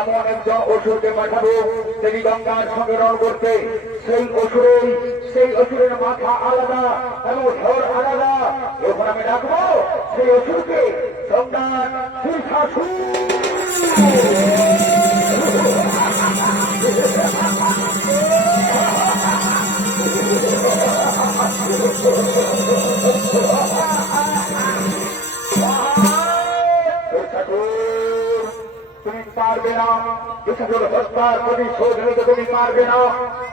এমন একজন অসুরকে পাঠাবো দেবী গঙ্গার সঙ্গে রণ করতে। সেই অসুরের মাথা আলাদা এবং ধর আলাদা। এখন আমি রাখবো সেই অসুরকে সম্রাট শীর্ষাসুর। তুমি পারবে না, বিশেষজ্ঞ হত্যার প্রতিশোধ নিতে তুমি পারবে না।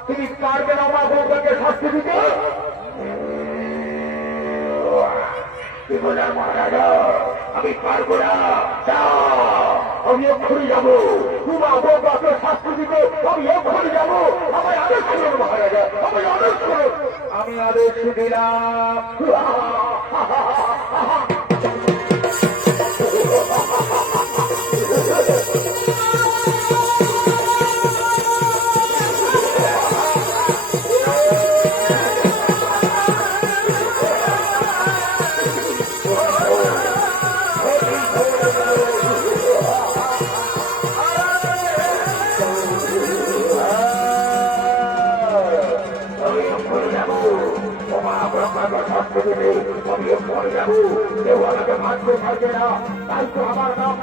তুমি পারবে না মা বউকে শাস্তি দিতে। মহারাজা আমি পারবো না, আমি এক্ষুনি যাবো। মা বউকে শাস্তি দিতে আমি এক্ষুনি যাবো। আমায় আদেশ করুন মহারাজা, আমায় আদেশ করুন। আমি আদেশ দিলাম। আমি মরে যাবো, কেউ আমাকে মারতে পারবে না। তাই তো আমার নাম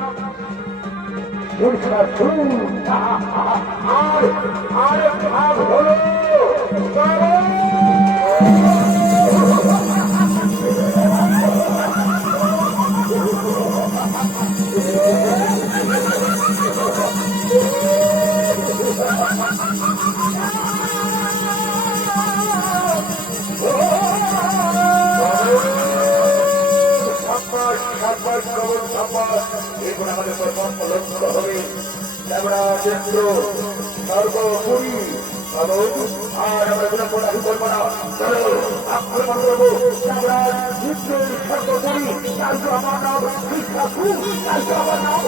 আর ভাগ হলো। এরপর আমাদের কর্ম লক্ষ্য হবে দেবরাজেন্দ্র সর্বোপরি এবং আর আমরা কোনো পড়াশি করবো না। চলো আক্রমণ করবো দেবরাজ ইন্দ্রের সর্বোপরি। তারপর আমার নাম শিক্ষা, তারপর আমার নাম